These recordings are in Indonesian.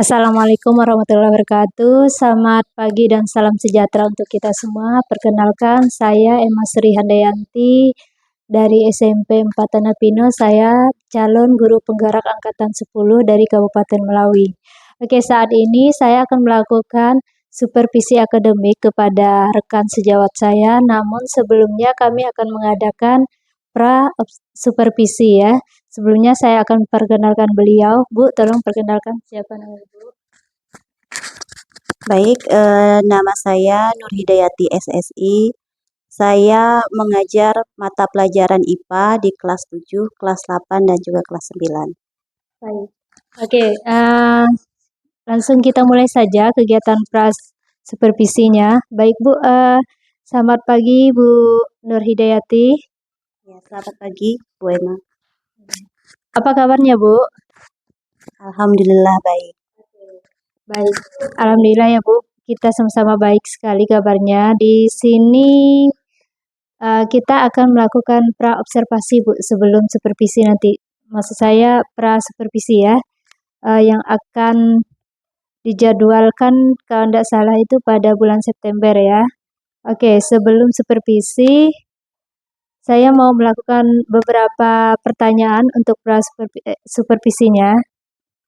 Assalamualaikum warahmatullahi wabarakatuh. Selamat pagi dan salam sejahtera untuk kita semua. Perkenalkan, saya Emma Sri Handayanti dari SMP 4 Tanah Pino. Saya calon guru penggerak angkatan 10 dari Kabupaten Melawi. Oke, saat ini saya akan melakukan supervisi akademik kepada rekan sejawat saya. Namun sebelumnya kami akan mengadakan supervisi ya. Sebelumnya saya akan perkenalkan beliau. Bu, tolong perkenalkan siapa nama Bu. Baik, nama saya Nur Hidayati SSI. Saya mengajar mata pelajaran IPA di kelas 7, kelas 8, dan juga kelas 9. Baik. Oke, langsung kita mulai saja kegiatan supervisinya. Baik Bu, selamat pagi Bu Nur Hidayati. Ya, selamat pagi Bu Emma. Apa kabarnya Bu? Alhamdulillah baik. Baik, alhamdulillah ya Bu. Kita sama-sama baik sekali kabarnya. Di sini kita akan melakukan pra-observasi Bu sebelum supervisi nanti. Maksud saya pra-supervisi ya, yang akan dijadwalkan kalau tidak salah itu pada bulan September ya. Oke, sebelum supervisi, saya mau melakukan beberapa pertanyaan untuk pra-supervisinya.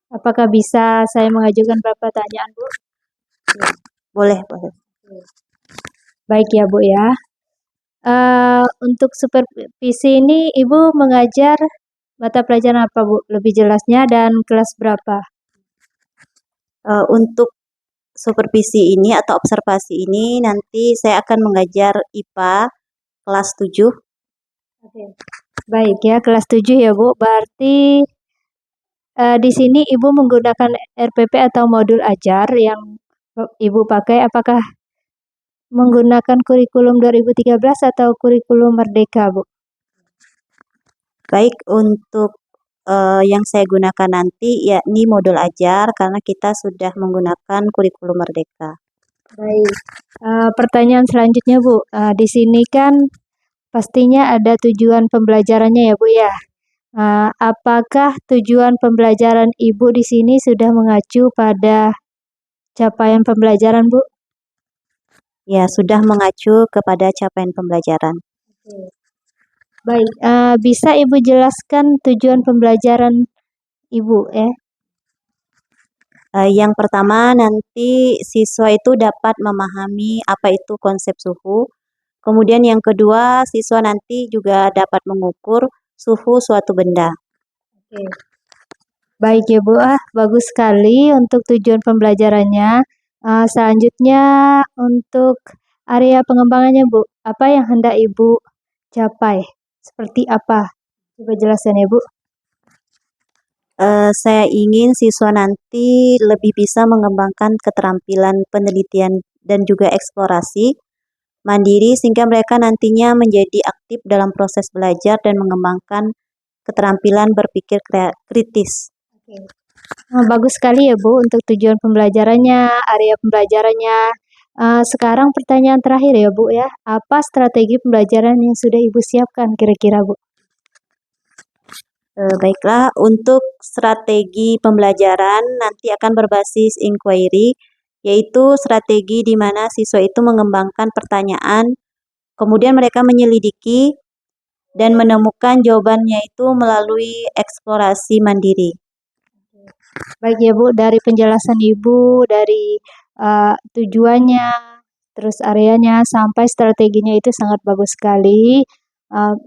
Apakah bisa saya mengajukan beberapa pertanyaan Bu? Boleh. Baik ya Bu ya. Untuk supervisi ini Ibu mengajar mata pelajaran apa Bu? Lebih jelasnya dan kelas berapa? Untuk supervisi ini atau observasi ini nanti saya akan mengajar IPA kelas 7. Oke. Baik ya, kelas 7 ya Bu. Berarti di sini Ibu menggunakan RPP atau modul ajar yang Ibu pakai, apakah menggunakan kurikulum 2013 atau kurikulum Merdeka Bu? Baik, untuk yang saya gunakan nanti yakni modul ajar karena kita sudah menggunakan kurikulum Merdeka. Baik, pertanyaan selanjutnya Bu, di sini kan pastinya ada tujuan pembelajarannya ya Bu ya. Apakah tujuan pembelajaran Ibu di sini sudah mengacu pada capaian pembelajaran Bu? Ya, sudah mengacu kepada capaian pembelajaran. Baik, bisa Ibu jelaskan tujuan pembelajaran Ibu ya? Yang pertama nanti siswa itu dapat memahami apa itu konsep suhu. Kemudian yang kedua, siswa nanti juga dapat mengukur suhu suatu benda. Oke. Baik ya Bu, bagus sekali untuk tujuan pembelajarannya. Selanjutnya untuk area pengembangannya Bu, apa yang hendak Ibu capai? Seperti apa? Coba jelaskan ya Bu. Saya ingin siswa nanti lebih bisa mengembangkan keterampilan penelitian dan juga eksplorasi mandiri sehingga mereka nantinya menjadi aktif dalam proses belajar dan mengembangkan keterampilan berpikir kritis. Oke. Bagus sekali ya Bu untuk tujuan pembelajarannya, area pembelajarannya. Sekarang pertanyaan terakhir ya Bu ya, apa strategi pembelajaran yang sudah Ibu siapkan kira-kira Bu? Baiklah, untuk strategi pembelajaran nanti akan berbasis inquiry, yaitu strategi di mana siswa itu mengembangkan pertanyaan, kemudian mereka menyelidiki dan menemukan jawabannya itu melalui eksplorasi mandiri. Baik ya Bu, dari penjelasan Ibu, dari tujuannya, terus areanya, sampai strateginya itu sangat bagus sekali.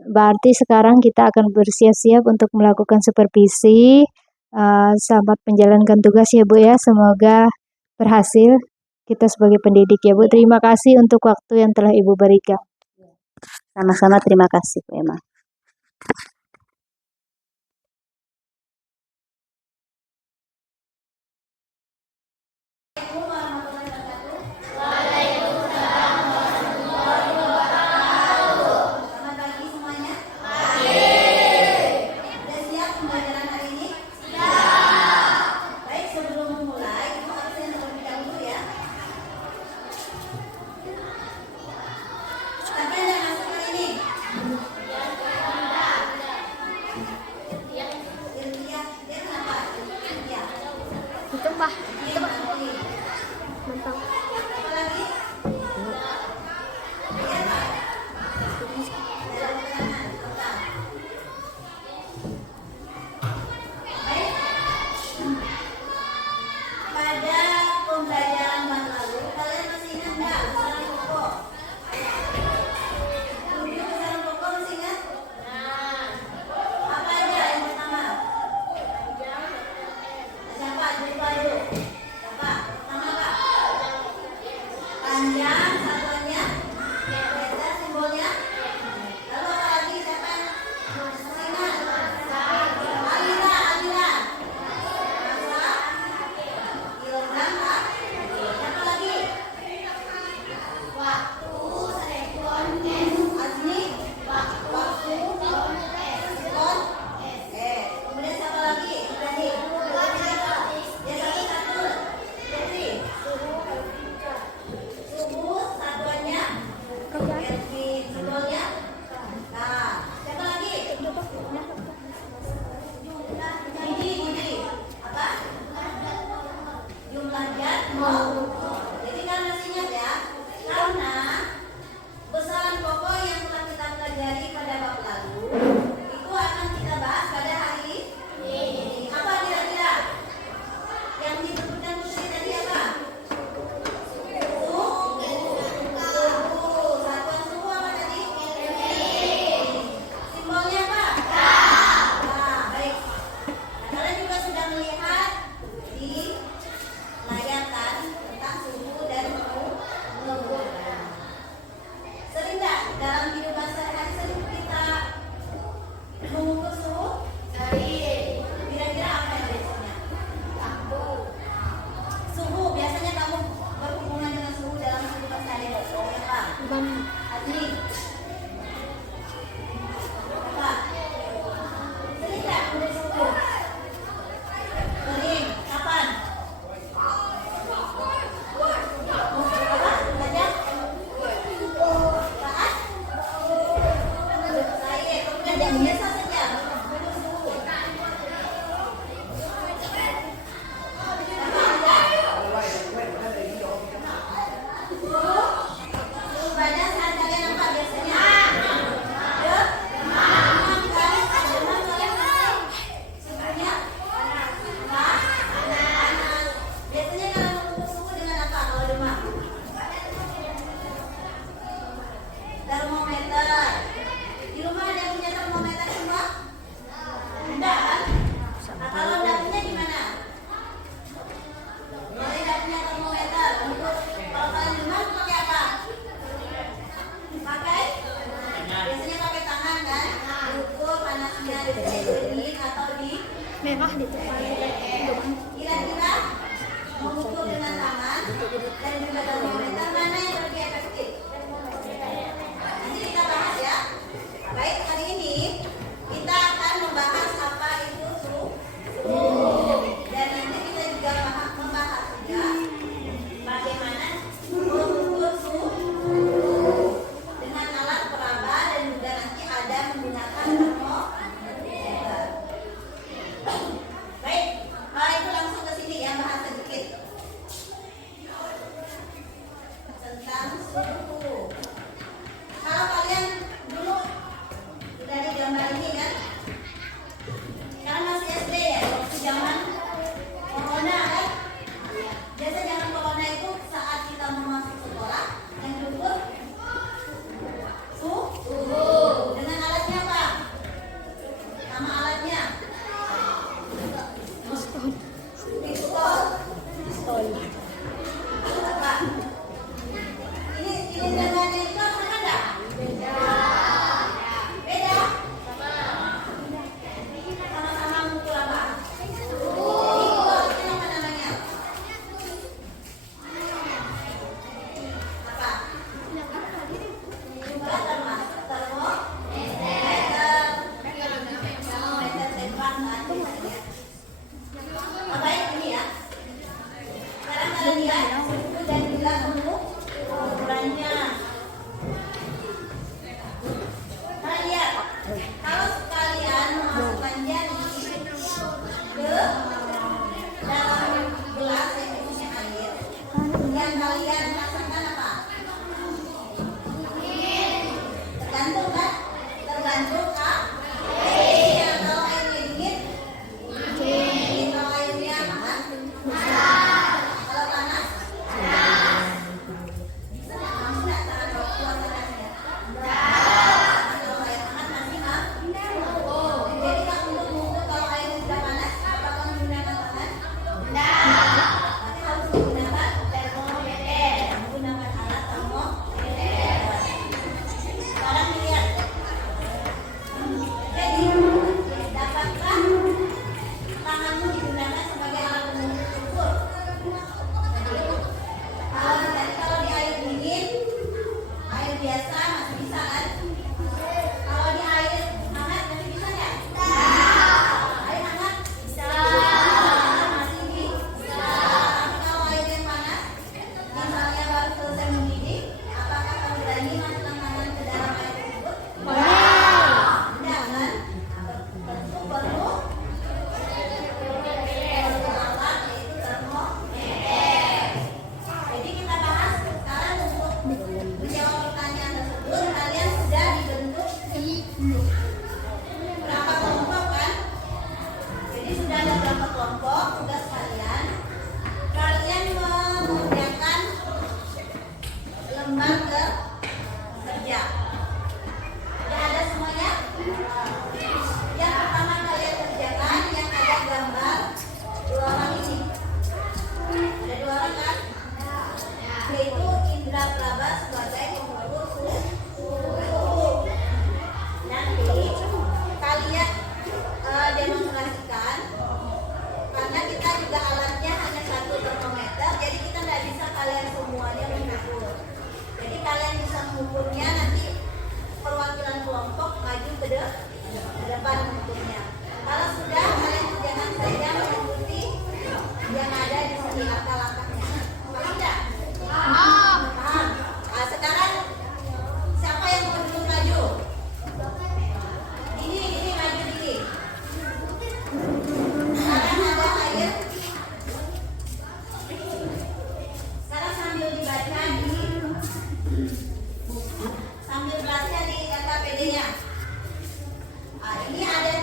Berarti sekarang kita akan bersiap-siap untuk melakukan supervisi. Selamat menjalankan tugas ya Bu ya, semoga berhasil kita sebagai pendidik ya Bu. Terima kasih untuk waktu yang telah Ibu berikan. Sama-sama, terima kasih Bu Emma. Kira-kira mengukur dengan tangan dan juga termometer mana yang lebih efektif? Nanti kita bahas ya. Baik, hari ini kita akan membahas apa itu suhu. Dan nanti kita juga membahas juga bagaimana mengukur suhu dengan alat peraba dan juga nanti ada menggunakan termometer. Baik, itu langsung ke sini ya, bahas sedikit tentang suhu. Kalau kalian dulu sudah di gambar ini kan, karena masih SD ya, waktu zaman corona kan. Biasa zaman corona itu saat kita mau masuk sekolah, yang diukur suhu dengan alatnya apa? Nama alatnya? Pistol. Apa? Ini dengan itu sama enggak? Beda. Sama-sama mengukur apa? Ini apa namanya? Apa? Juga termasuk termometer tembak kan? Baik, ini ya. Sekarang kalian lihat suhu dan juga ukurannya. Kalian lihat, kalau kalian memasukkan jari ke dalam gelas yang isinya air, yang kalian rasakan apa? Tergantung kan? Tergantung kan? Kalau airnya dingin, kalau airnya hangat, kalau panas, masih nggak tahan waktu panasnya. Kalau air hangat masih nggak. Jadi kalau untuk mengukur kalau air sudah panas, apakah menggunakan tangan? Berarti harus menggunakan termometer, menggunakan alat termometer. Sekarang lihat. Jadi dapatkah tanganmu digunakan sebagai alat mengukur? Kalau di air dingin, air biasa masih bisa kan? Kalau di air hangat masih bisa nggak? Air hangat bisa. Masih bisa. Tapi kalau air yang panas, misalnya baru selesai mendidih, apakah kamu berani masukkan tangan ke dalam air tersebut? Tidak kan? Tentu perlu alat yaitu termometer. Jadi kita bahas sekarang untuk menjawab pertanyaan tersebut. Kalian sudah dibentuk berapa kelompok kan? Jadi sudah ada berapa kelompok? Tugas kalian mengerjakan lembar kerja. Sudah ada semuanya? Yang pertama kalian kerjakan yang ada gambar dua orang ini. Ada dua orang kan? Yaitu indra peraba sebagai pengukur suhu. Nanti kalian demonstrasikan, karena kita juga alatnya hanya satu termometer, jadi kita nggak bisa kalian semuanya mengukur. Jadi kalian bisa mengukurnya, nanti perwakilan kelompok maju ke depan mengukurnya. Kalau sudah, kalian jangan saja mengikuti yang ada di sini langkah-langkahnya. Paham tidak? Paham. Nah, sekarang siapa yang mau dulu maju? Ini maju ini. Sekarang ada air. Sekarang sambil dibaca sambil baca di KKPD-nya. Ini ada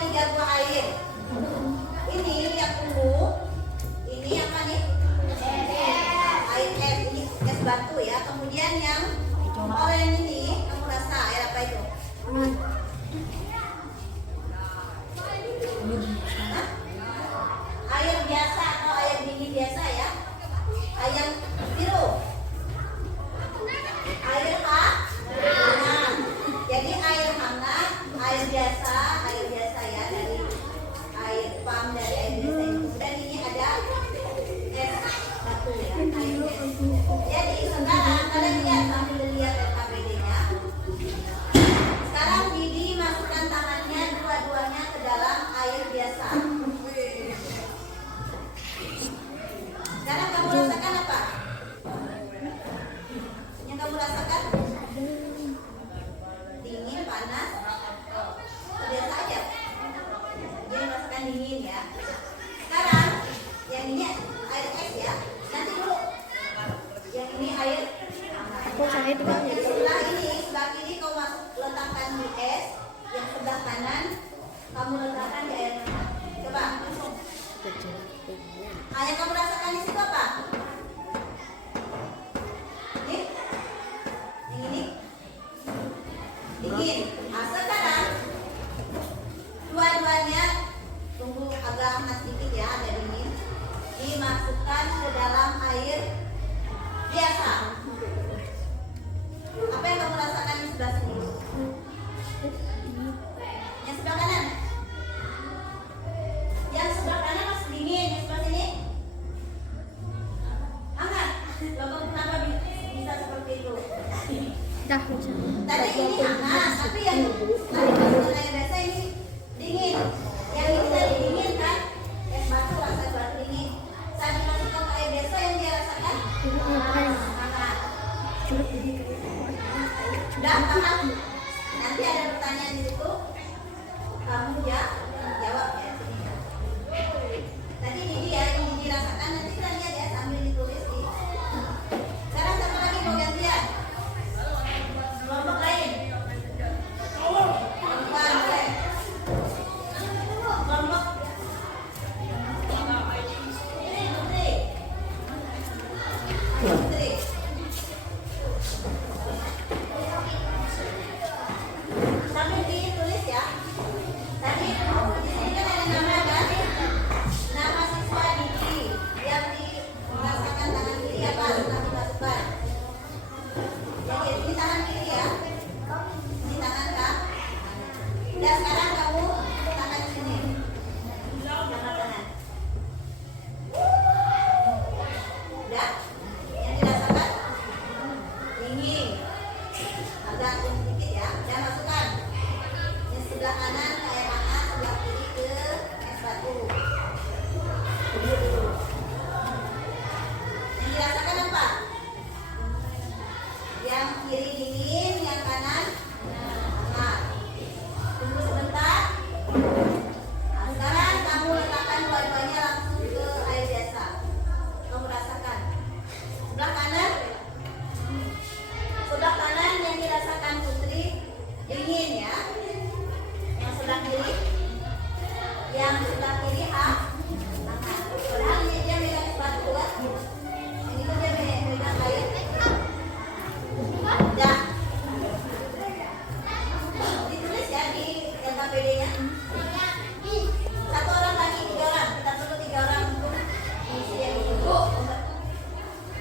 dingin. Nah, sekarang dua-duanya tunggu agak panas sedikit ya, agak dingin. Dimasukkan ke dalam air biasa. Apa yang kamu rasakan di sebelah sini? Yang sebelah kanan? Yang sebelah kanan masih dingin, yang sebelah sini? Hangat. Loh, kenapa bisa seperti itu? Tadi ini hangat, tapi yang tadi air biasa ini dingin. Yang ini tadi dingin kan? Es batu, rasa batu dingin. Saat dimasukkan ke air biasa yang dia rasakan hangat. Udah paham? Nanti ada pertanyaan di situ. Kamu jawab ya. Tadi ini dia yang dirasakan, nanti kita lihat ya sambil ditulis di. Sekarang satu lagi mau gantian. Kelompok lain. Kelompok. Ini Putri. Putri. Sambil ditulis ya. Tadi di sini kan ada nama kan? Nama siswa Diki yang dirasakan tangan kiri apa? Setelah dimasukkan. Jadi ini tangan kiri ya. Ini tangan kan? Dan sekarang kamu tangan sini. Jangan kanan. Udah? Yang dirasakan dingin. Agak dingin sedikit ya. Dan masukkan. Yang sebelah kanan ke air hangat, sebelah kiri ke es batu. Yang dirasakan apa? Yang kiri dingin, yang kanan hangat. Tunggu sebentar. Nah, sekarang kamu letakkan dua-duanya langsung ke air biasa. Kamu rasakan. Sebelah kanan yang dirasakan Putri dingin ya. Yang sebelah kiri hangat. Padahal dia megang es batu kan? Ini tuh dia megang air. Udah. Ditulis ya di LKPD-nya. Satu orang lagi, 3 orang. Kita perlu 3 orang untuk isi yang itu.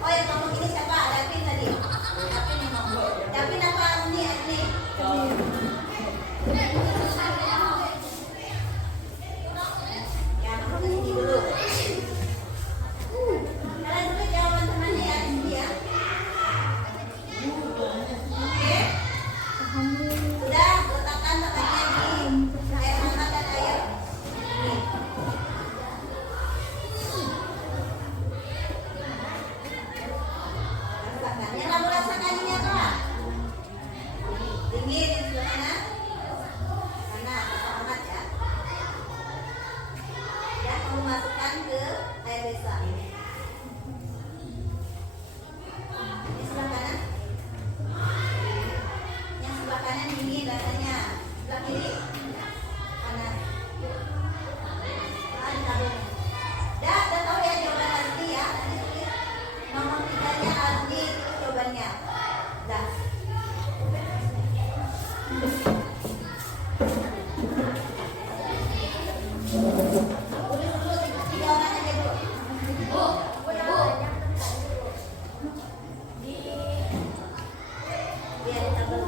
Oh, yang ngomong ini siapa? Davin tadi. Davin yang ngomong. Davin apa ini? Ya, ngomong ini dulu. Kalian dulu jawaban temannya ya, di sini ya. Oke. Sudah, letakkan tangannya di air hangat dan air dingin. Rasakan. Yang kamu rasakan ini apa? Dingin yang sebelah kanan. Kanan, hangat ya. Dan kamu masukkan ke air biasa. Yang sebelah kanan. Yang sebelah kanan dingin rasanya. Sebelah kiri panas. Dah tahu ya jawaban Azli ya. Nanti tulis nomor 3-nya Azli itu jawabannya. Dah. Tulis dulu 3 orang aja dulu. Biar tabel.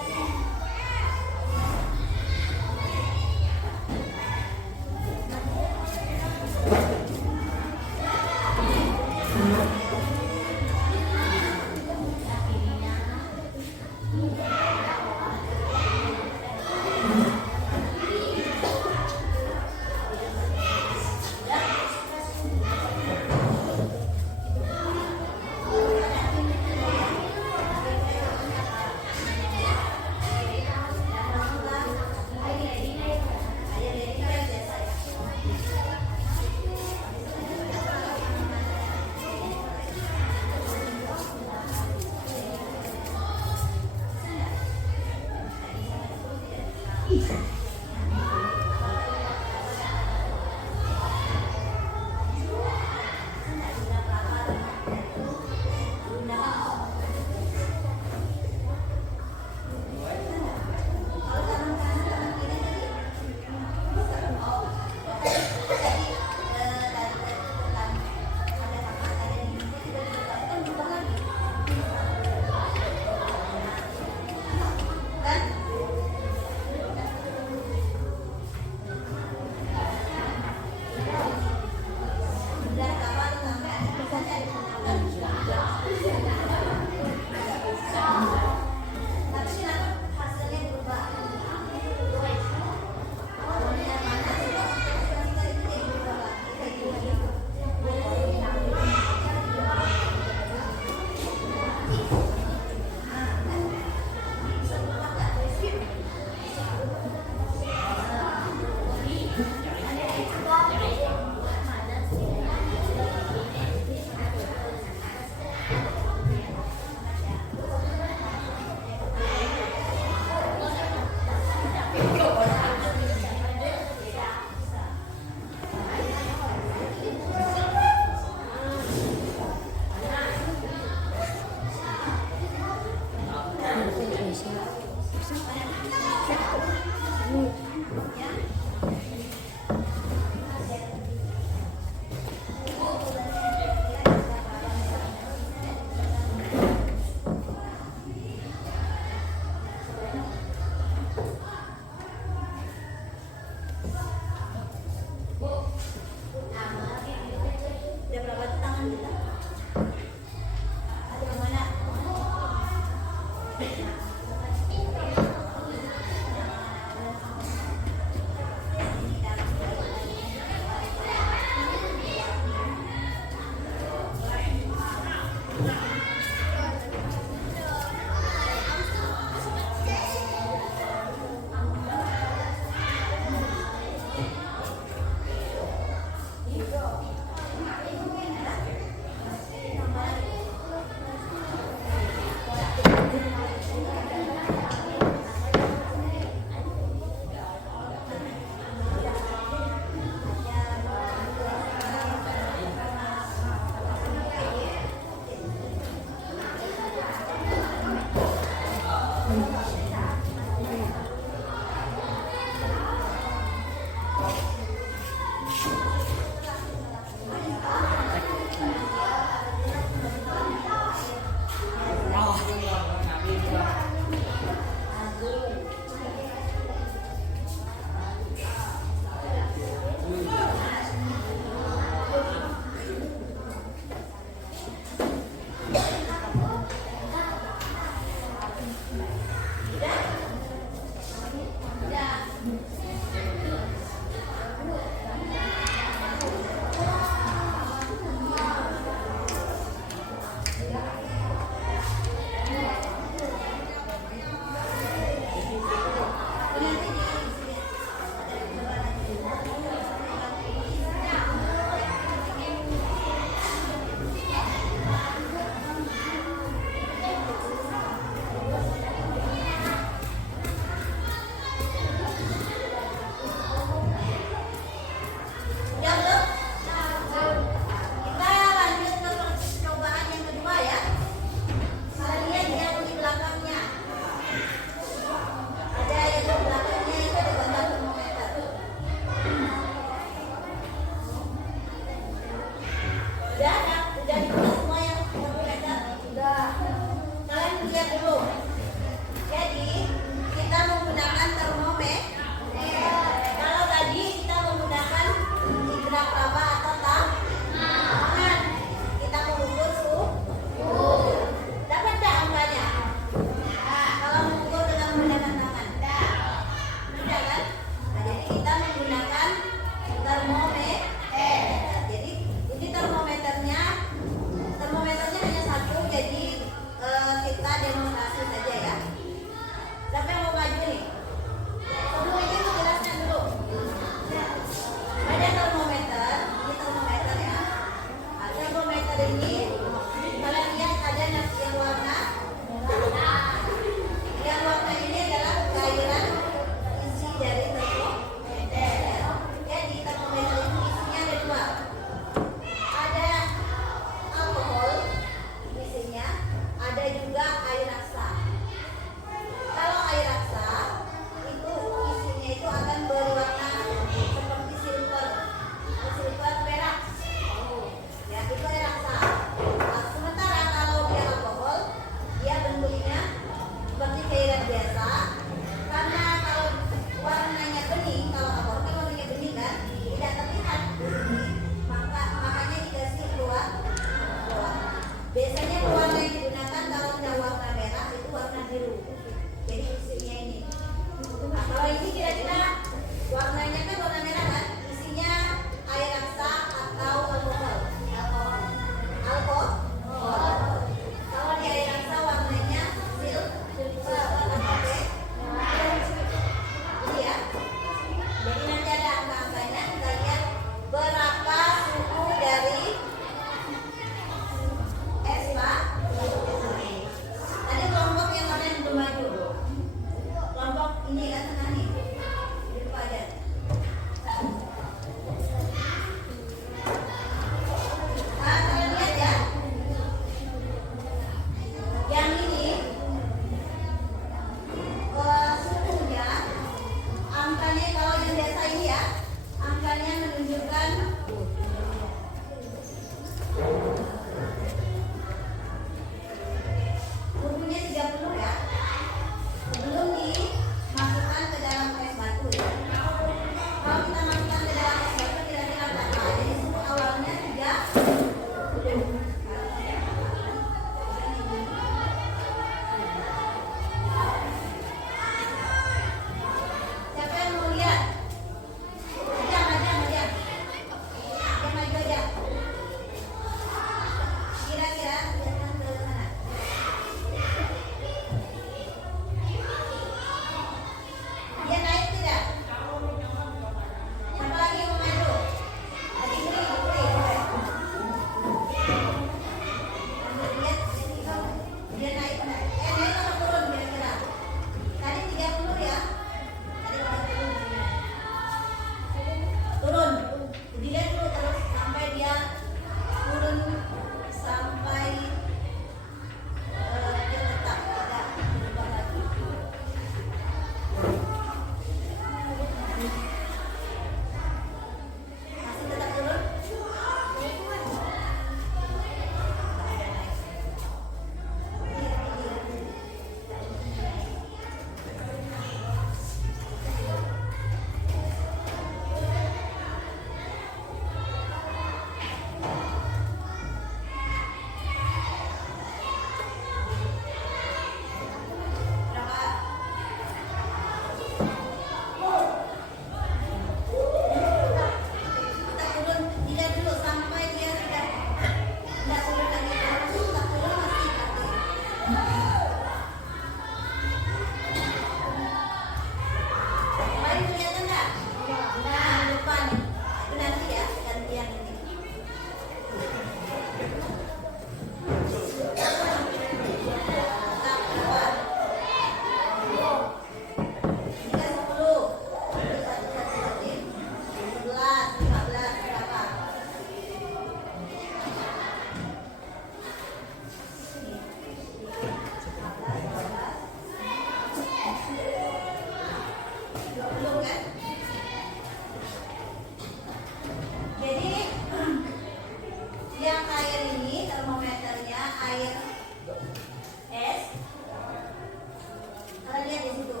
Kalian lihat di situ.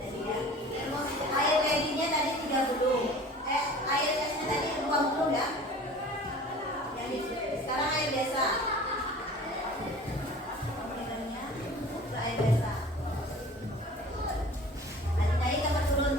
Tadi ya. Air laginya tadi 30. Air esnya tadi 20 ya. Yang di situ. Sekarang air biasa. Air biasa. Naik apa turun?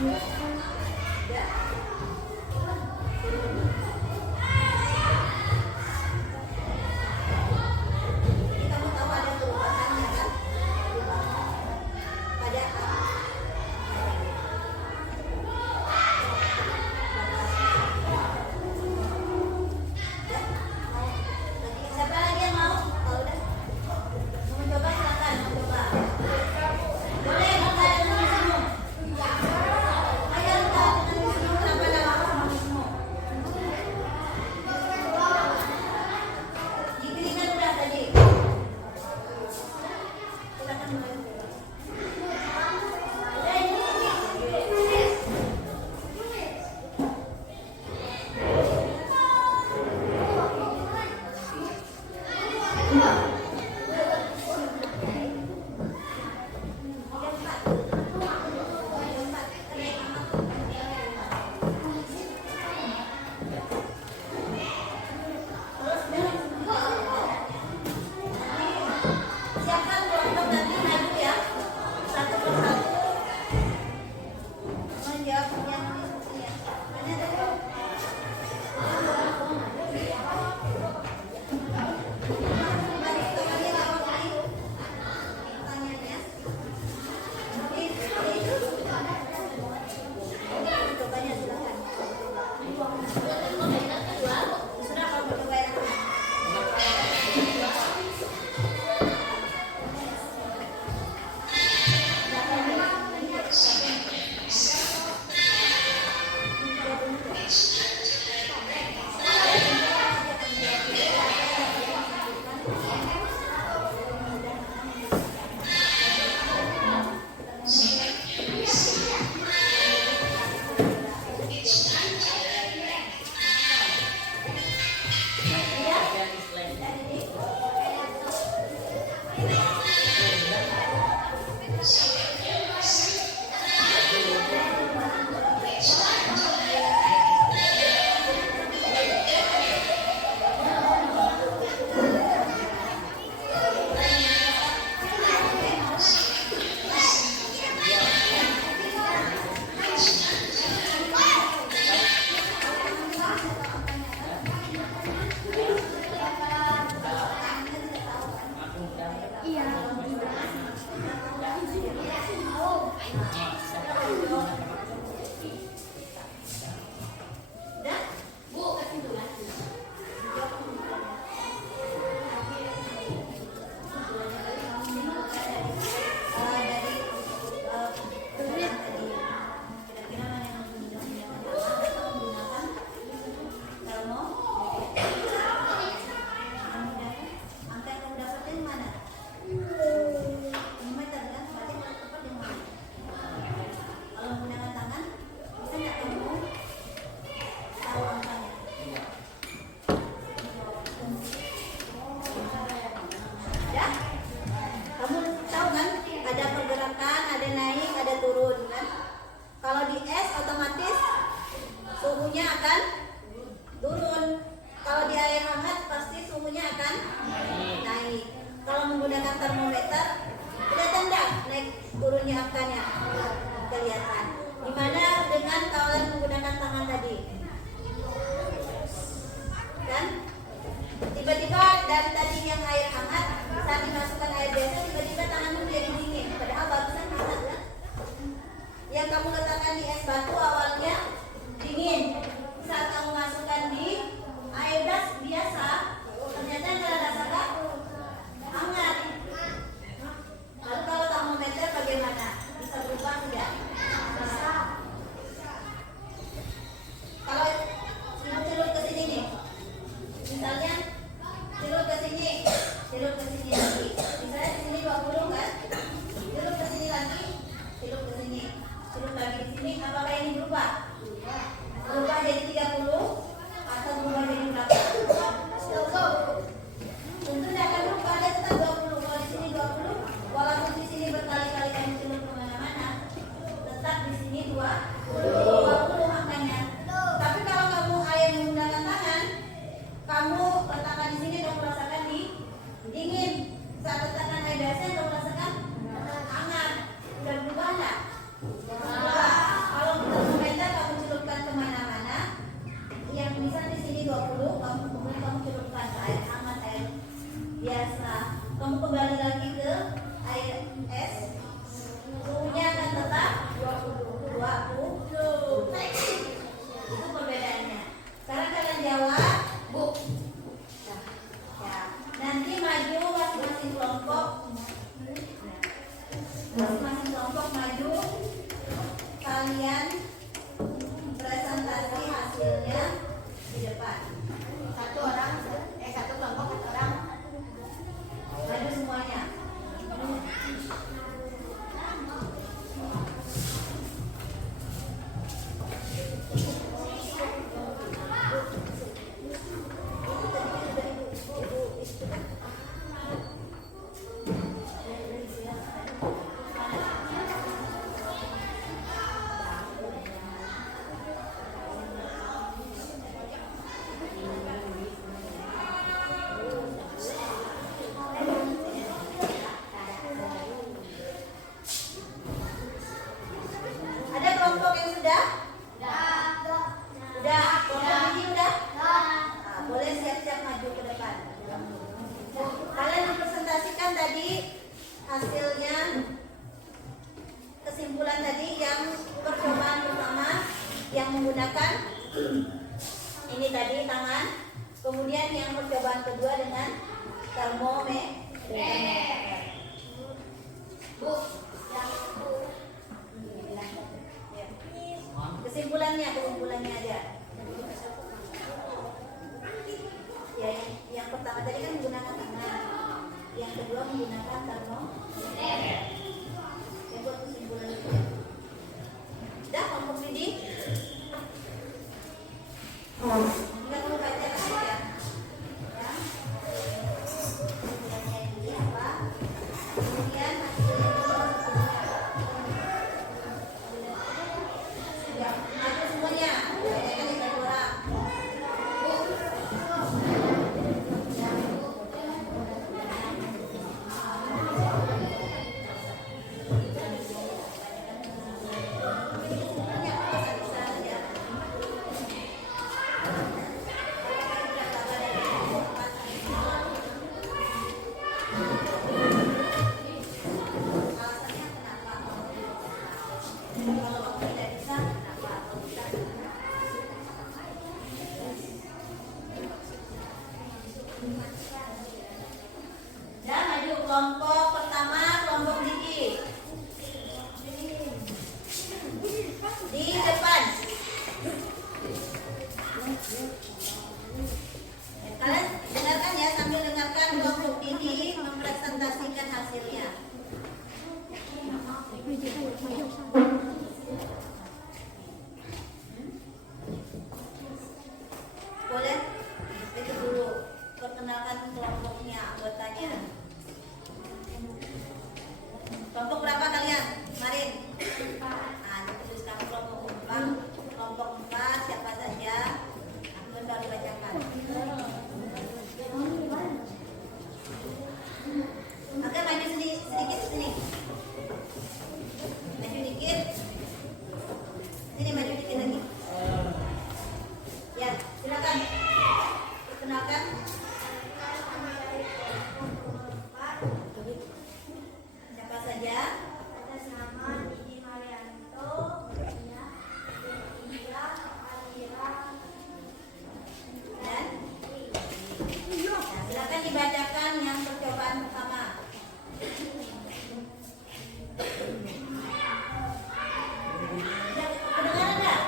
Kamu tahu ada perubahannya kan? Pada siapa lagi yang mau? Kalau udah mau mencoba silakan mencoba. Boleh kita dengan senyum. Ayo kita dengan senyum lama-lama semua. Diberikan udah tadi. Silakan mulai. Udah ini. Siapkan kelompok nanti maju ya. Satu persatu menjawab yang diskusinya. Mana tadi? Cobanya silakan. Sudah kalau mau coba yang mana? Kalau di es otomatis suhunya akan turun. Kalau di air hangat pasti suhunya akan naik. Kalau menggunakan termometer kelihatan enggak naik turunnya angkanya? Kelihatan. Gimana dengan kalian menggunakan tangan tadi? Kan? Tiba-tiba dari tadi yang air hangat saat dimasukkan air biasa tiba-tiba tanganmu jadi dingin. Padahal barusan hangat kan? Yang kamu letakkan di es batu awalnya dingin. Saat kamu masukkan di air das biasa ternyata nggak rasakan hangat. Lalu kalau termometer bagaimana? Bisa berubah tidak? Bisa. Kalau celup ke sini nih, misalnya celup ke sini lagi. maju, kalian presentasi hasilnya di depan. Satu kelompok satu orang. Maju semuanya. Ada kelompok yang sudah? Udah. Kelompok ini udah? Nah, boleh siap-siap maju ke depan. Kalian mempresentasikan tadi hasilnya, kesimpulan tadi yang percobaan pertama yang menggunakan ini tadi tangan, kemudian yang percobaan kedua dengan termometer. Kesimpulannya aja. Ya, yang pertama tadi kan menggunakan tangan, yang kedua menggunakan termometer. Ya, buat kesimpulan itu. Udah kelompok ini. Enggak perlu baca lagi ya. Kesimpulannya ini apa? Kemudian ya, maju semuanya. Kebanyakan di satu orang. Dan maju kelompok pertama, kelompok Diki di depan. Kalian dengarkan ya, sambil dengarkan kelompok Diki mempresentasikan hasilnya. Boleh? Itu dulu. Perkenalkan kelompoknya, anggotanya. Kelompok berapa kalian kemarin? Nah, dituliskan kelompok 4. Kelompok 4 siapa saja? Aku baru bacakan. Oke, maju sedikit sini. Maju dikit. Sini maju dikit lagi. Ya, silakan. Perkenalkan. Siapa saja? Atas nama Didi Marianto, Indra, Alira, Dan silakan dibacakan yang percobaan pertama. Kedengaran enggak?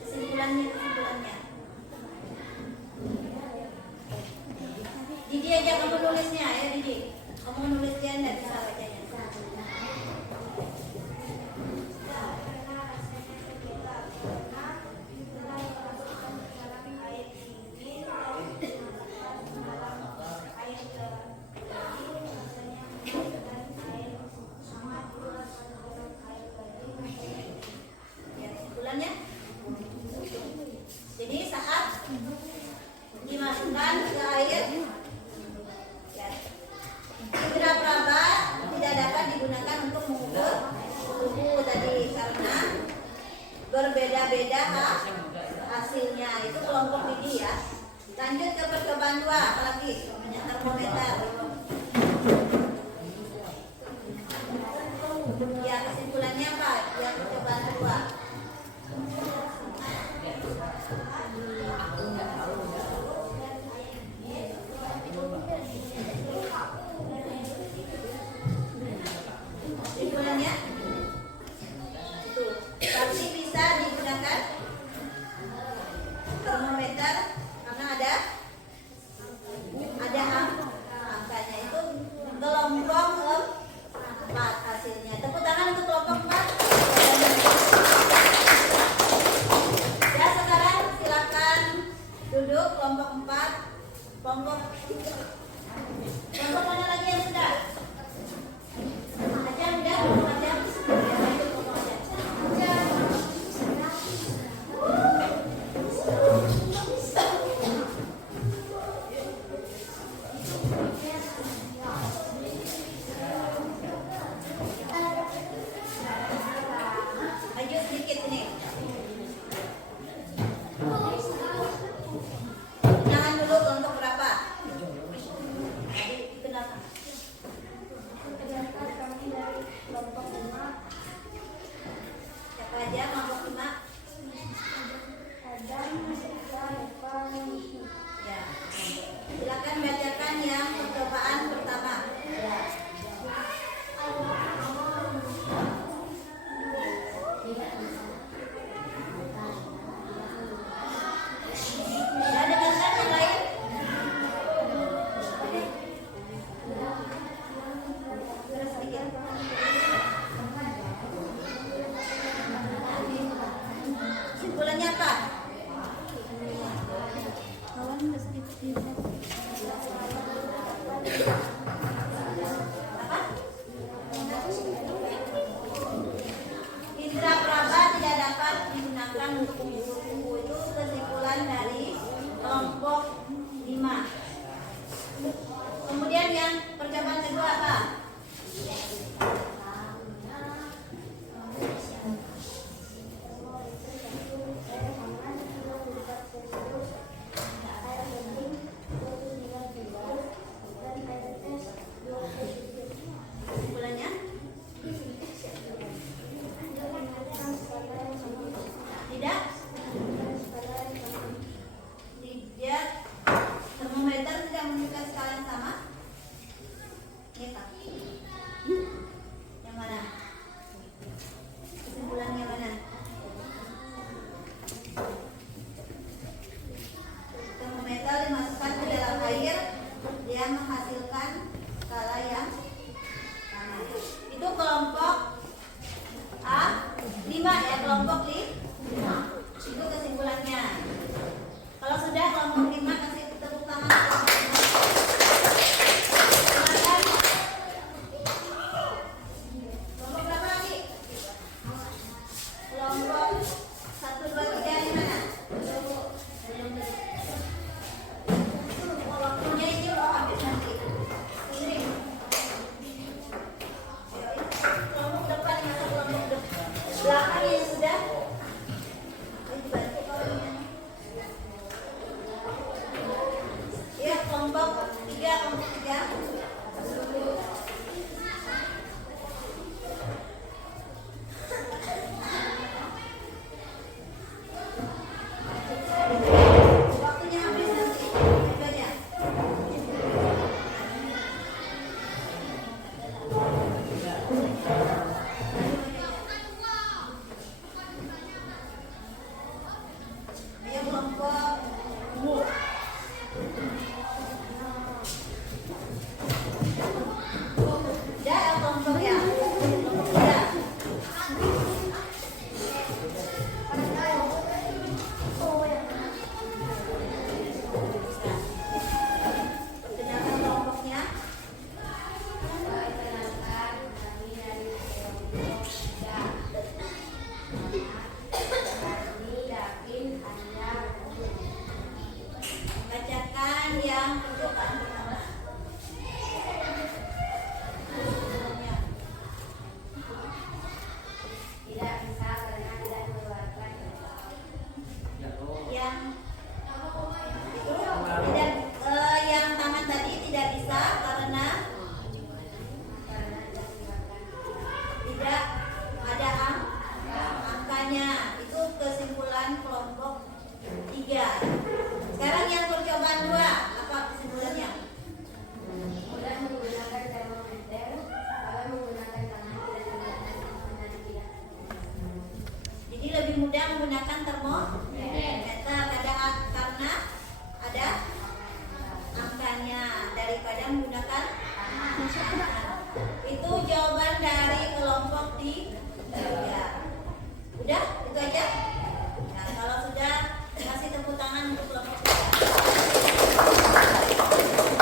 Kesimpulannya. Didi aja kamu nulisnya ya, Didi. Kamu nulis dia enggak bisa bacanya. Ya, kesimpulannya. Jadi saat dimasukkan ke air, ya, indra peraba tidak dapat digunakan Indra praba tidak dapat digunakan untuk menyebut buku. Itu kesimpulan dari kelompok 5. Kemudian yang percobaan kedua apa? Kesimpulannya? Tidak? Tidak. Termometer tidak menunjukkan skala yang sama? Iya Kak? Yang mana? Kesimpulannya mana? Termometer dimasukkan ke dalam air, dia menghasilkan skala yang sama. Itu kelompok A5 ya, kelompok 5. Itu kesimpulannya. Kalau sudah kelompok 5 kasih tepuk tangan kelompok 5. Silakan. Kelompok berapa lagi? Kelompok 1, 2, 3 di mana? Waktunya ini lo habis nanti. Sendiri. Kelompok depan masa kelompok depan. Belakang yang sudah. Ini dibantu kalau ini. Ya, kelompok 3, kelompok 3. Waktunya habis nanti. Itu aja. Ayo kelompok ya, kelompok ya. Kelompok 3. Sedangkan kelompoknya bacakan yang percobaan pertama. Tidak bisa karena tidak mengeluarkan Yang itu tidak yang tangan tadi tidak bisa karena tidak ada angkanya. Itu kesimpulan kelompok 3. Sekarang yang percobaan 2, apa kesimpulannya? mudah menggunakan termometer kalau menggunakan tangan tidak menggunakan tidak. Jadi lebih mudah menggunakan termometer karena ada angkanya daripada menggunakan tangan. Itu jawaban dari kelompok 3. Udah? Itu aja? Nah, kalau sudah kasih tepuk tangan untuk kelompok 3.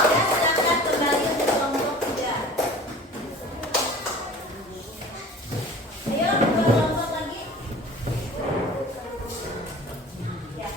Ya, silakan kembali untuk kelompok 3. Ayo, dua kelompok lagi. Ya.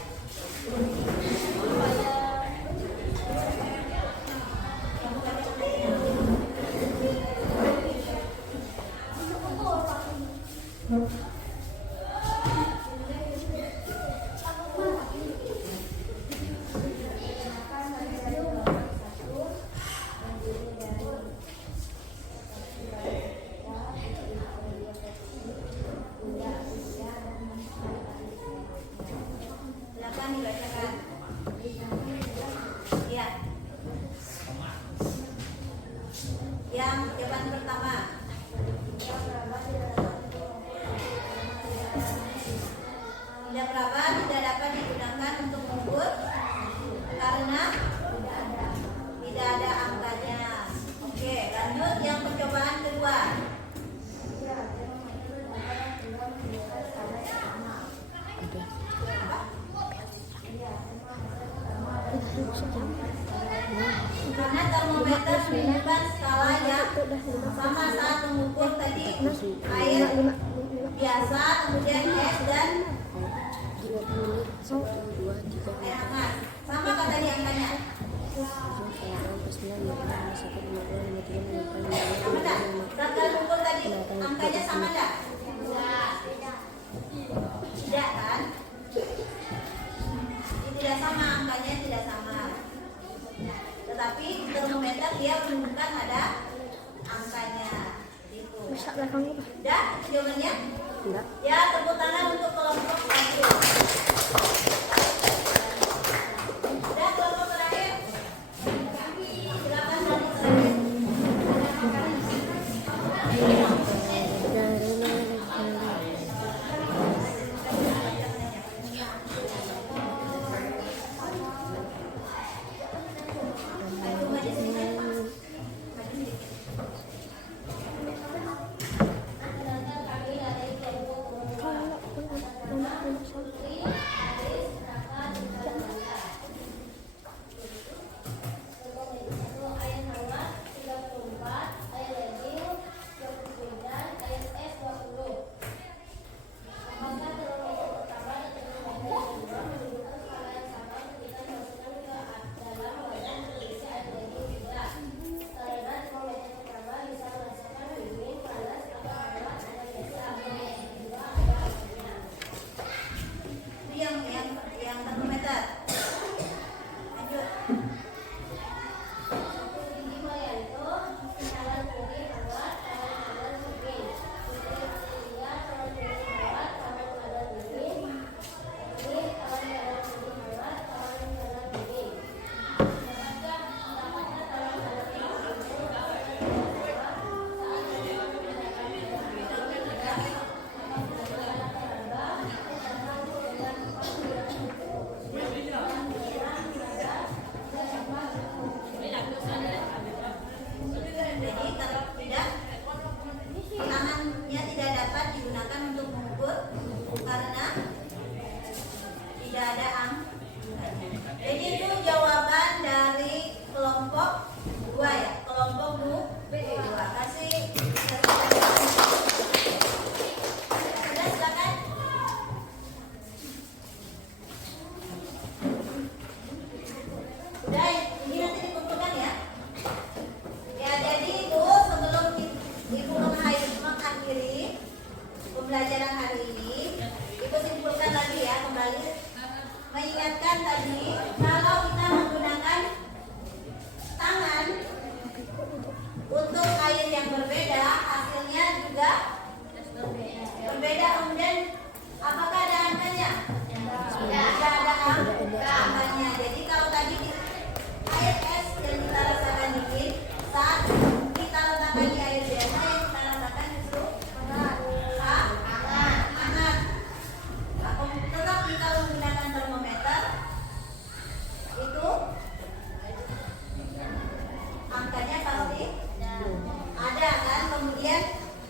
mana termometer menunjukkan skala yang sama saat mengukur tadi air biasa, kemudian es dan air hangat. Sama kata tadi angkanya. Sama enggak? Saat mengukur tadi angkanya sama enggak? Tidak kan? Tidak sama, angkanya tidak sama. Tetapi termometer dia menunjukkan ada angkanya. Gitu. Udah jawabannya? Enggak. Ya, tepuk tangan untuk kelompok 1. Udah kelompok terakhir. Silakan kelompok terakhir. Yang termometer. Lanjut. Jadi kalau tidak, tangannya tidak dapat digunakan untuk mengukur karena tidak ada angkanya. Jadi itu jawaban dari kelompok 2 ya, kelompok 2. Kasih sudah, silakan. Udah, ini nanti dikumpulkan ya. Ya, jadi itu sebelum Ibu mengakhiri pembelajaran hari ini, Ibu simpulkan lagi ya, kembali mengingatkan tadi kalau kita menggunakan tangan untuk air yang berbeda, hasilnya juga berbeda. Kemudian apakah ada angkanya? Tidak ada angkanya. Jadi kalau tadi air es yang kita rasakan dingin, saat kita letakkan di air biasa yang kita rasakan justru hangat. Tetapi kalau menggunakan termometer itu angkanya pasti ada kan. Kemudian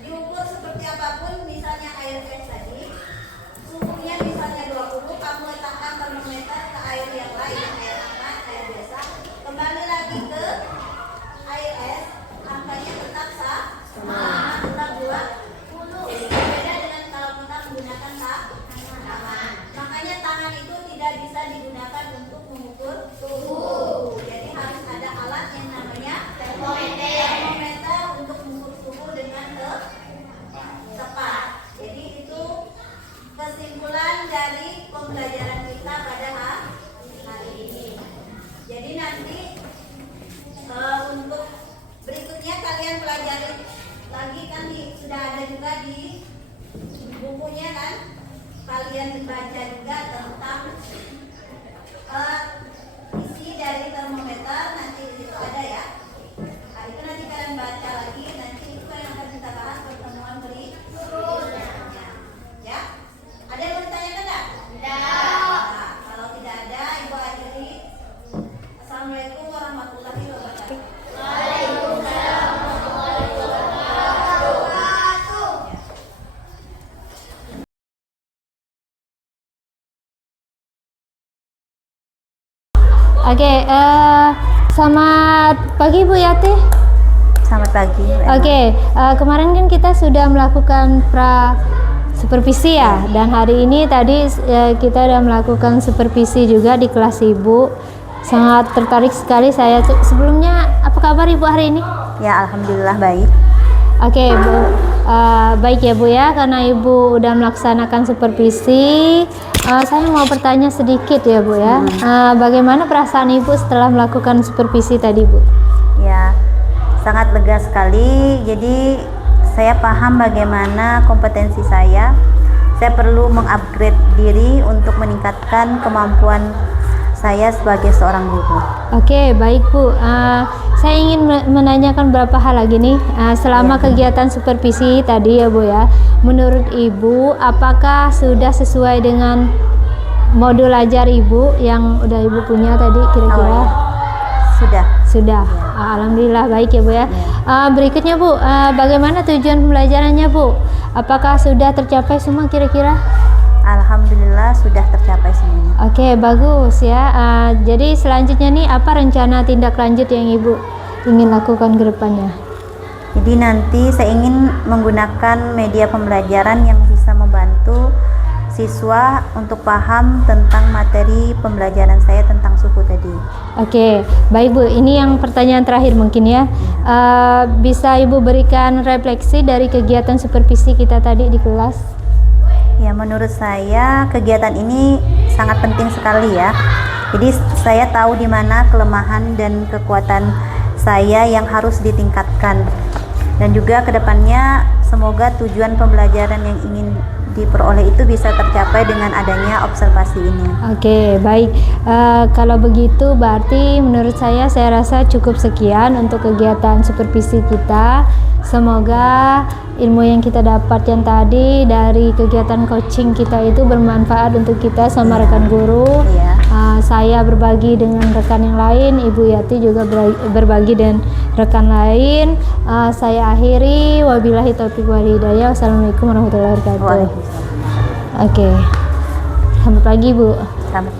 diukur seperti apapun, misalnya air es tadi suhunya misalnya 20, kamu letakkan termometer ke air yang lain, air hangat, air biasa, kembali lagi ke air es, angkanya tetap sama, tetap 20. Berbeda dengan kalau kita menggunakan tangan. Makanya tangan itu tidak bisa digunakan untuk mengukur suhu. Jadi harus ada alat yang namanya termometer untuk mengukur suhu dengan tepat. Jadi itu kesimpulan dari pembelajaran kita pada hari ini. Jadi nanti untuk berikutnya kalian pelajari lagi kan sudah ada juga di bukunya kan, kalian baca juga tentang isi dari termometer, nanti itu ada ya. Nah, itu nanti kalian baca lagi, nanti itu yang akan kita bahas pertemuan berikutnya. Ya, ada yang mau ditanyakan nggak? Tidak. Nah, kalau tidak ada, Ibu akhiri. Assalamualaikum warahmatullahi wabarakatuh. Waalaikumsalam warahmatullahi wabarakatuh. Oke, Selamat pagi Bu Yati. Selamat pagi. Oke, kemarin kan kita sudah melakukan supervisi ya, dan hari ini tadi kita sudah melakukan supervisi juga di kelas Ibu. Sangat tertarik sekali saya. Sebelumnya apa kabar Ibu hari ini? Ya, alhamdulillah baik. Oke, Bu. Baik ya Bu ya, karena Ibu udah melaksanakan supervisi. Saya mau bertanya sedikit ya Bu ya. Bagaimana perasaan Ibu setelah melakukan supervisi tadi Bu? Ya, sangat lega sekali. Jadi saya paham bagaimana kompetensi saya. Saya perlu mengupgrade diri untuk meningkatkan kemampuan saya sebagai seorang guru. Oke, baik Bu. Saya ingin menanyakan beberapa hal lagi nih. Selama kegiatan supervisi tadi ya Bu ya, menurut Ibu apakah sudah sesuai dengan modul ajar Ibu yang udah Ibu punya tadi kira-kira? Sudah. Alhamdulillah baik ya Bu ya. Berikutnya Bu, bagaimana tujuan pembelajarannya Bu? Apakah sudah tercapai semua kira-kira? Alhamdulillah sudah tercapai semuanya. Oke, bagus ya. Jadi selanjutnya nih, apa rencana tindak lanjut yang Ibu ingin lakukan ke depannya? Jadi nanti saya ingin menggunakan media pembelajaran yang bisa membantu siswa untuk paham tentang materi pembelajaran saya tentang suku tadi. Oke, baik Bu. Ini yang pertanyaan terakhir mungkin ya. Bisa Ibu berikan refleksi dari kegiatan supervisi kita tadi di kelas? Ya, menurut saya kegiatan ini sangat penting sekali ya. Jadi saya tahu di mana kelemahan dan kekuatan saya yang harus ditingkatkan. Dan juga kedepannya semoga tujuan pembelajaran yang ingin diperoleh itu bisa tercapai dengan adanya observasi ini. Oke, baik. Kalau begitu berarti menurut saya rasa cukup sekian untuk kegiatan supervisi kita. Semoga ilmu yang kita dapat yang tadi dari kegiatan coaching kita itu bermanfaat untuk kita sama rekan guru. Saya berbagi dengan rekan yang lain, Ibu Yati juga berbagi dengan rekan lain. Saya akhiri, wabillahi taufiq wal hidayah. Wassalamualaikum warahmatullahi wabarakatuh. Waalaikumsalam. Oke. Selamat pagi Bu. Selamat